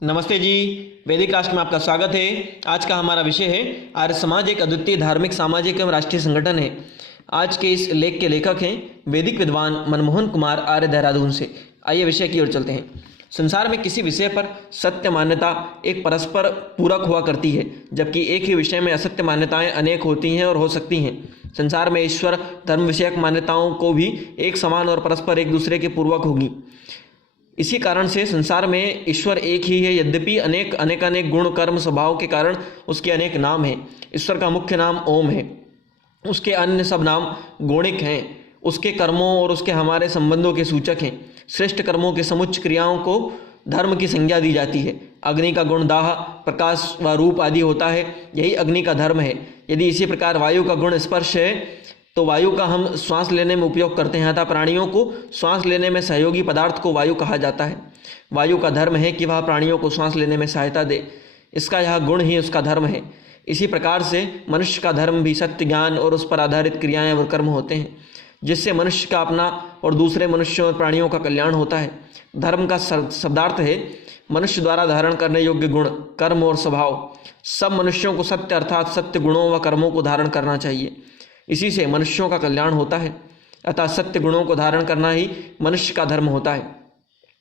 नमस्ते जी। वैदिक राष्ट्र में आपका स्वागत है। आज का हमारा विषय है आर्य समाज एक अद्वितीय धार्मिक सामाजिक एवं राष्ट्रीय संगठन है। आज के इस लेख के लेखक हैं वैदिक विद्वान मनमोहन कुमार आर्य, देहरादून से। आइए विषय की ओर चलते हैं। संसार में किसी विषय पर सत्य मान्यता एक परस्पर पूरक हुआ करती है, जबकि एक ही विषय में असत्य मान्यताएं अनेक होती हैं और हो सकती हैं। संसार में ईश्वर धर्म विषयक मान्यताओं को भी एक समान और परस्पर एक दूसरे के पूर्वक होगी। इसी कारण से संसार में ईश्वर एक ही है, यद्यपि अनेक गुण कर्म स्वभाव के कारण उसके अनेक नाम हैं। ईश्वर का मुख्य नाम ओम है, उसके अन्य सब नाम गौणिक हैं। उसके कर्मों और उसके हमारे संबंधों के सूचक हैं। श्रेष्ठ कर्मों के समुच्च क्रियाओं को धर्म की संज्ञा दी जाती है। अग्नि का गुण दाह, प्रकाश व रूप आदि होता है, यही अग्नि का धर्म है। यदि इसी प्रकार वायु का गुण स्पर्श है तो वायु का हम श्वास लेने में उपयोग करते हैं, अतः प्राणियों को श्वास लेने में सहयोगी पदार्थ को वायु कहा जाता है। वायु का धर्म है कि वह प्राणियों को श्वास लेने में सहायता दे, इसका यह गुण ही उसका धर्म है। इसी प्रकार से मनुष्य का धर्म भी सत्य, ज्ञान और उस पर आधारित क्रियाएं और कर्म होते हैं, जिससे मनुष्य का अपना और दूसरे मनुष्यों और प्राणियों का कल्याण होता है। धर्म का शब्दार्थ है मनुष्य द्वारा धारण करने योग्य गुण, कर्म और स्वभाव। सब मनुष्यों को सत्य अर्थात सत्य गुणों व कर्मों को धारण करना चाहिए, इसी से मनुष्यों का कल्याण होता है। अतः सत्य गुणों को धारण करना ही मनुष्य का धर्म होता है।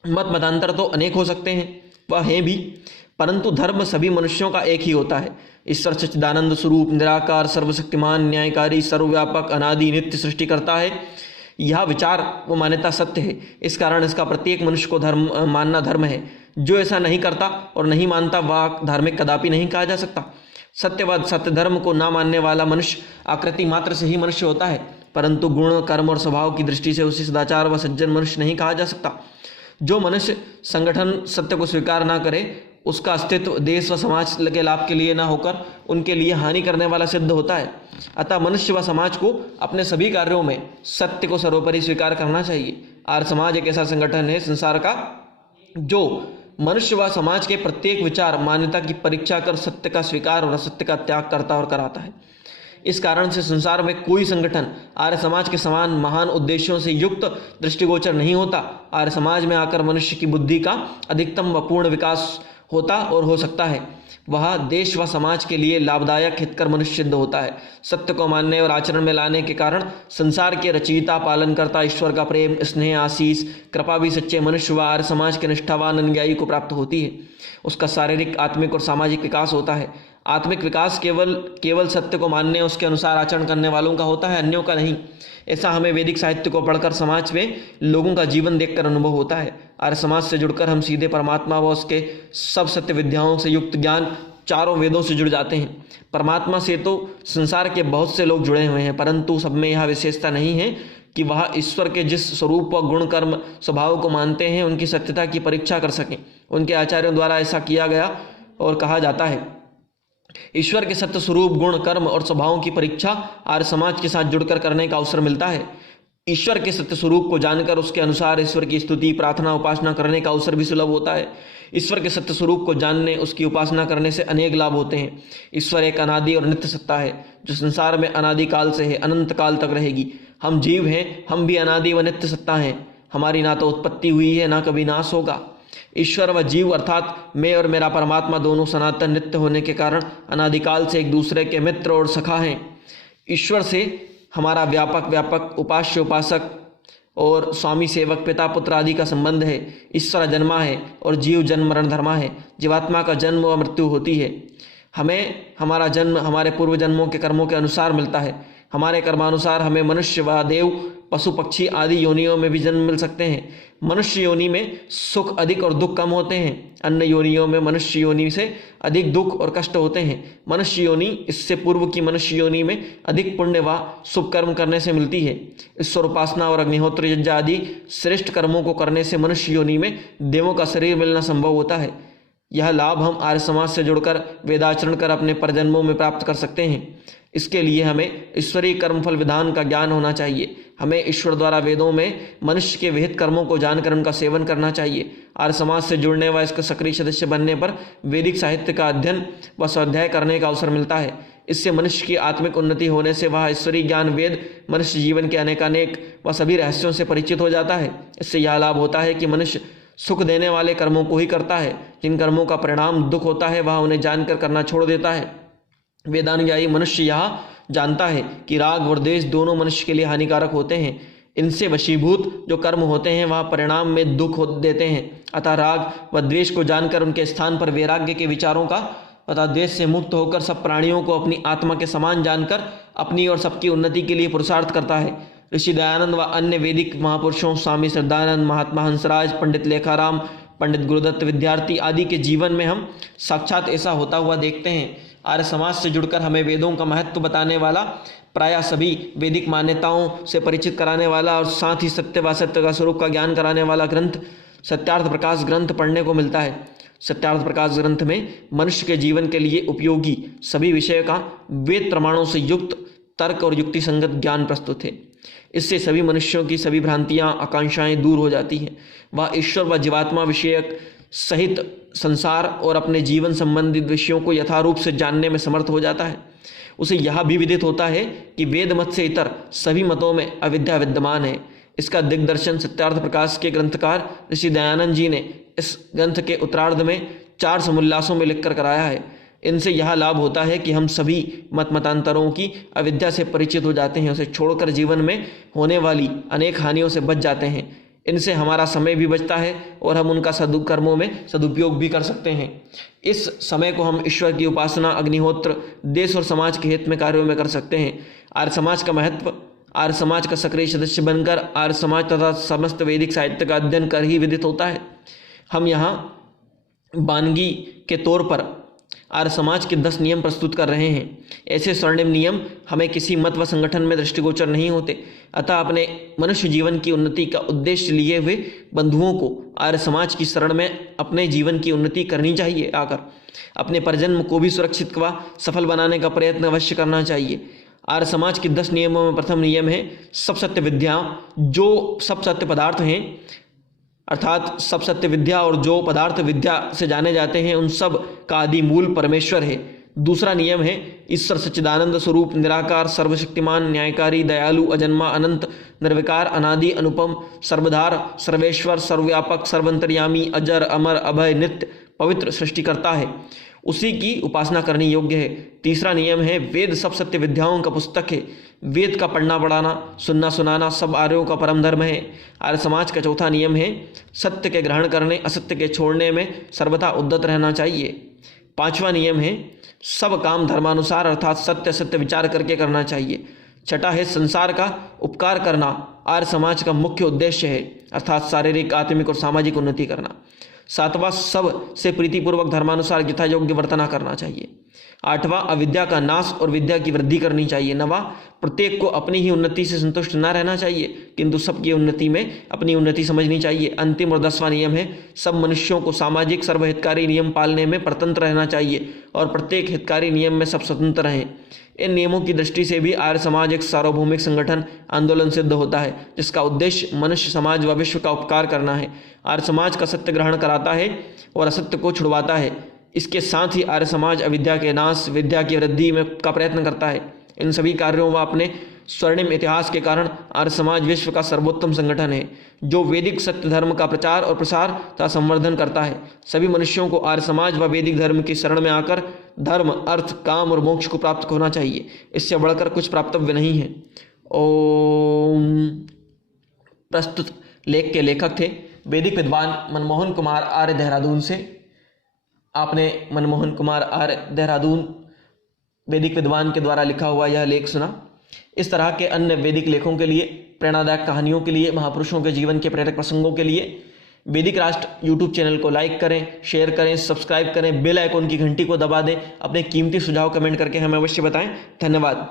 मतांतर तो अनेक हो सकते हैं, वह हैं भी, परंतु धर्म सभी मनुष्यों का एक ही होता है। ईश्वर सच्चिदानंद स्वरूप, निराकार, सर्वशक्तिमान, न्यायकारी, सर्वव्यापक, अनादि, नित्य सृष्टि करता है। यह विचार व मान्यता सत्य है। इस कारण इसका प्रत्येक मनुष्य को धर्म मानना धर्म है। जो ऐसा नहीं करता और नहीं मानता वह धार्मिक कदापि नहीं कहा जा सकता। सत्यवाद सत्य धर्म को ना मानने वाला मनुष्य आकृति मात्र से ही मनुष्य होता है, परंतु गुण कर्म और स्वभाव की दृष्टि से उसे सदाचार व सज्जन मनुष्य नहीं कहा जा सकता। जो मनुष्य संगठन सत्य को स्वीकार ना करे, उसका अस्तित्व देश व समाज के लाभ के लिए ना होकर उनके लिए हानि करने वाला सिद्ध होता है। अतः मनुष्य व समाज को अपने सभी कार्यों में सत्य को सर्वोपरि स्वीकार करना चाहिए। आर्य समाज एक ऐसा संगठन है संसार का जो मनुष्य व समाज के प्रत्येक विचार मान्यता की परीक्षा कर सत्य का स्वीकार और असत्य का त्याग करता और कराता है। इस कारण से संसार में कोई संगठन आर्य समाज के समान महान उद्देश्यों से युक्त दृष्टिगोचर नहीं होता। आर्य समाज में आकर मनुष्य की बुद्धि का अधिकतम व पूर्ण विकास होता और हो सकता है। वह देश व समाज के लिए लाभदायक हितकर मनुष्य सिद्ध होता है। सत्य को मानने और आचरण में लाने के कारण संसार के रचयिता पालनकर्ता ईश्वर का प्रेम, स्नेह, आशीष, कृपा भी सच्चे मनुष्य व आर्य समाज के निष्ठावान अनुयायी को प्राप्त होती है। उसका शारीरिक, आत्मिक और सामाजिक विकास होता है। आत्मिक विकास केवल सत्य को मानने, उसके अनुसार आचरण करने वालों का होता है, अन्यों का नहीं। ऐसा हमें वैदिक साहित्य को पढ़कर समाज में लोगों का जीवन देखकर अनुभव होता है। आर्य समाज से जुड़कर हम सीधे परमात्मा व उसके सब सत्य विद्याओं से युक्त ज्ञान चारों वेदों से जुड़ जाते हैं। परमात्मा से तो संसार के बहुत से लोग जुड़े हुए हैं, परंतु सब में यह विशेषता नहीं है कि वह ईश्वर के जिस स्वरूप व गुण कर्म स्वभाव को मानते हैं उनकी सत्यता की परीक्षा कर सकें। उनके आचार्यों द्वारा ऐसा किया गया और कहा जाता है। ईश्वर के सत्य स्वरूप, गुण कर्म और स्वभावों की परीक्षा आर्य समाज के साथ जुड़कर करने का अवसर मिलता है। ईश्वर के सत्य स्वरूप को जानकर उसके अनुसार ईश्वर की स्तुति, प्रार्थना, उपासना करने का अवसर भी सुलभ होता है। ईश्वर के सत्य स्वरूप को जानने, उसकी उपासना करने से अनेक लाभ होते हैं। ईश्वर एक अनादि और नित्य सत्ता है जो संसार में अनादि काल से है, अनंत काल तक रहेगी। हम जीव हैं, हम भी अनादि व नित्य सत्ता हैं। हमारी ना तो उत्पत्ति हुई है, ना कभी नाश होगा। ईश्वर व जीव अर्थात मैं और मेरा परमात्मा दोनों सनातन नित्य होने के कारण अनादिकाल से एक दूसरे के मित्र और सखा हैं। ईश्वर से हमारा व्यापक उपास्य उपासक और स्वामी सेवक, पिता पुत्र आदि का संबंध है। ईश्वर जन्मा है और जीव जन्म मरण धर्मा है। जीवात्मा का जन्म व मृत्यु होती है। हमें हमारा जन्म हमारे पूर्व जन्मों के कर्मों के अनुसार मिलता है। हमारे कर्मानुसार हमें मनुष्य व देव, पशु पक्षी आदि योनियों में भी जन्म मिल सकते हैं। मनुष्य योनि में सुख अधिक और दुख कम होते हैं। अन्य योनियों में मनुष्य योनि से अधिक दुख और कष्ट होते हैं। मनुष्य योनि इससे पूर्व की मनुष्य योनि में अधिक पुण्य व शुभ कर्म करने से मिलती है। ईश्वर उपासना और अग्निहोत्र यज्ञ आदि श्रेष्ठ कर्मों को करने से मनुष्य योनि में देवों का शरीर मिलना संभव होता है। यह लाभ हम आर्य समाज से जुड़कर वेदाचरण कर अपने परजन्मों में प्राप्त कर सकते हैं। इसके लिए हमें ईश्वरीय कर्मफल विधान का ज्ञान होना चाहिए। हमें ईश्वर द्वारा वेदों में मनुष्य के विहित कर्मों को जानकर उनका सेवन करना चाहिए। आर्य समाज से जुड़ने व इसका सक्रिय सदस्य बनने पर वैदिक साहित्य का अध्ययन व स्वाध्याय करने का अवसर मिलता है। इससे मनुष्य की आत्मिक उन्नति होने से वह ईश्वरीय ज्ञान वेद मनुष्य जीवन के अनेकानेक व सभी रहस्यों से परिचित हो जाता है। इससे यह लाभ होता है कि मनुष्य सुख देने वाले कर्मों को ही करता है। जिन कर्मों का परिणाम दुख होता है वह उन्हें जानकर करना छोड़ देता है। वेदानुयायी मनुष्य यह जानता है कि राग और द्वेष दोनों मनुष्य के लिए हानिकारक होते हैं। इनसे वशीभूत जो कर्म होते हैं वह परिणाम में दुख देते हैं। अतः राग व द्वेष को जानकर उनके स्थान पर वैराग्य के विचारों का तथा द्वेष से मुक्त होकर सब प्राणियों को अपनी आत्मा के समान जानकर अपनी और सबकी उन्नति के लिए पुरुषार्थ करता है। ऋषि दयानंद व अन्य वैदिक महापुरुषों स्वामी श्रद्धानंद, महात्मा हंसराज, पंडित लेखाराम, पंडित गुरुदत्त विद्यार्थी आदि के जीवन में हम साक्षात ऐसा होता हुआ देखते हैं। आर्य समाज से जुड़कर हमें वेदों का महत्व बताने वाला, प्रायः सभी वैदिक मान्यताओं से परिचित कराने वाला और साथ ही सत्य व सत्य का स्वरूप का ज्ञान कराने वाला ग्रंथ सत्यार्थ प्रकाश ग्रंथ पढ़ने को मिलता है। सत्यार्थ प्रकाश ग्रंथ में मनुष्य के जीवन के लिए उपयोगी सभी विषय का वेद प्रमाणों से युक्त तर्क और युक्ति संगत ज्ञान प्रस्तुत है। इससे सभी मनुष्यों की सभी भ्रांतियां, आकांक्षाएं दूर हो जाती हैं। वह ईश्वर व जीवात्मा विषयक सहित संसार और अपने जीवन संबंधित विषयों को यथारूप से जानने में समर्थ हो जाता है। उसे यह भी विदित होता है कि वेद मत से इतर सभी मतों में अविद्या विद्यमान है। इसका दिग्दर्शन सत्यार्थ प्रकाश के ग्रंथकार ऋषि दयानंद जी ने इस ग्रंथ के उत्तरार्ध में 4 समुल्लासों में लिखकर कराया है। इनसे यह लाभ होता है कि हम सभी मतांतरों की अविद्या से परिचित हो जाते हैं, उसे छोड़कर जीवन में होने वाली अनेक हानियों से बच जाते हैं। इनसे हमारा समय भी बचता है और हम उनका कर्मों में सदुपयोग भी कर सकते हैं। इस समय को हम ईश्वर की उपासना, अग्निहोत्र, देश और समाज के हित में कार्यों में कर सकते हैं। आर्य समाज का महत्व, आर्य समाज का सक्रिय सदस्य बनकर आर्य समाज तथा समस्त वैदिक साहित्य का अध्ययन कर ही विदित होता है। हम यहाँ वानगी के तौर पर आर्य समाज के 10 नियम प्रस्तुत कर रहे हैं। ऐसे स्वर्णिम नियम हमें किसी मत व संगठन में दृष्टिगोचर नहीं होते। अतः अपने मनुष्य जीवन की उन्नति का उद्देश्य लिए हुए बंधुओं को आर्य समाज की शरण में अपने जीवन की उन्नति करनी चाहिए। आकर अपने परजन्म को भी सुरक्षित व सफल बनाने का प्रयत्न अवश्य करना चाहिए। आर्य समाज के 10 नियमों में प्रथम नियम है सब सत्य विद्या, जो सब सत्य पदार्थ हैं, अर्थात सब सत्य विद्या और जो पदार्थ विद्या से जाने जाते हैं उन सब का आदि मूल परमेश्वर है। दूसरा नियम है ईश्वर सच्चिदानंद स्वरूप, निराकार, सर्वशक्तिमान, न्यायकारी, दयालु, अजन्मा, अनंत, निर्विकार, अनादि, अनुपम, सर्वधार, सर्वेश्वर, सर्वव्यापक, सर्वंतर्यामी, अजर, अमर, अभय, नित्य, पवित्र सृष्टिकर्ता है। उसी की उपासना करनी योग्य है। तीसरा नियम है वेद सब सत्य विद्याओं का पुस्तक है। वेद का पढ़ना पढ़ाना, सुनना सुनाना सब आर्यों का परम धर्म है। आर्य समाज का चौथा नियम है सत्य के ग्रहण करने, असत्य के छोड़ने में सर्वथा उद्यत रहना चाहिए। 5वां नियम है सब काम धर्मानुसार अर्थात सत्य सत्य विचार करके करना चाहिए। छठा है संसार का उपकार करना आर्य समाज का मुख्य उद्देश्य है, अर्थात शारीरिक, आत्मिक और सामाजिक उन्नति करना। 7वां सब से प्रीतिपूर्वक धर्मानुसार यथा योग्य वर्तना करना चाहिए। 8वां अविद्या का नाश और विद्या की वृद्धि करनी चाहिए। 9वां प्रत्येक को अपनी ही उन्नति से संतुष्ट न रहना चाहिए किंतु सबकी उन्नति में अपनी उन्नति समझनी चाहिए। अंतिम और 10वां नियम है सब मनुष्यों को सामाजिक सर्वहितकारी नियम पालने में परतंत्र रहना चाहिए और प्रत्येक हितकारी नियम में सब स्वतंत्र रहें। इन नियमों की दृष्टि से भी आर्य समाज एक सार्वभौमिक संगठन आंदोलन सिद्ध होता है जिसका उद्देश्य मनुष्य समाज व विश्व का उपकार करना है। आर्य समाज का सत्य ग्रहण कराता है और असत्य को छुड़वाता है। इसके साथ ही आर्य समाज अविद्या के नाश, विद्या की वृद्धि में का प्रयत्न करता है। इन सभी कार्यों व अपने स्वर्णिम इतिहास के कारण आर्य समाज विश्व का सर्वोत्तम संगठन है जो वैदिक सत्य धर्म का प्रचार और प्रसार तथा संवर्धन करता है। सभी मनुष्यों को आर्य समाज व वैदिक धर्म की शरण में आकर धर्म, अर्थ, काम और मोक्ष को प्राप्त होना चाहिए। इससे बढ़कर कुछ प्राप्तव्य नहीं है। ओम। प्रस्तुत लेख के लेखक थे वैदिक विद्वान मनमोहन कुमार आर्य, देहरादून से। आपने मनमोहन कुमार आर्य, देहरादून वैदिक विद्वान के द्वारा लिखा हुआ यह लेख सुना। इस तरह के अन्य वैदिक लेखों के लिए, प्रेरणादायक कहानियों के लिए, महापुरुषों के जीवन के प्रेरक प्रसंगों के लिए वैदिक राष्ट्र यूट्यूब चैनल को लाइक करें, शेयर करें, सब्सक्राइब करें, बेल आइकॉन की घंटी को दबा दें। अपने कीमती सुझाव कमेंट करके हमें अवश्य बताएं। धन्यवाद।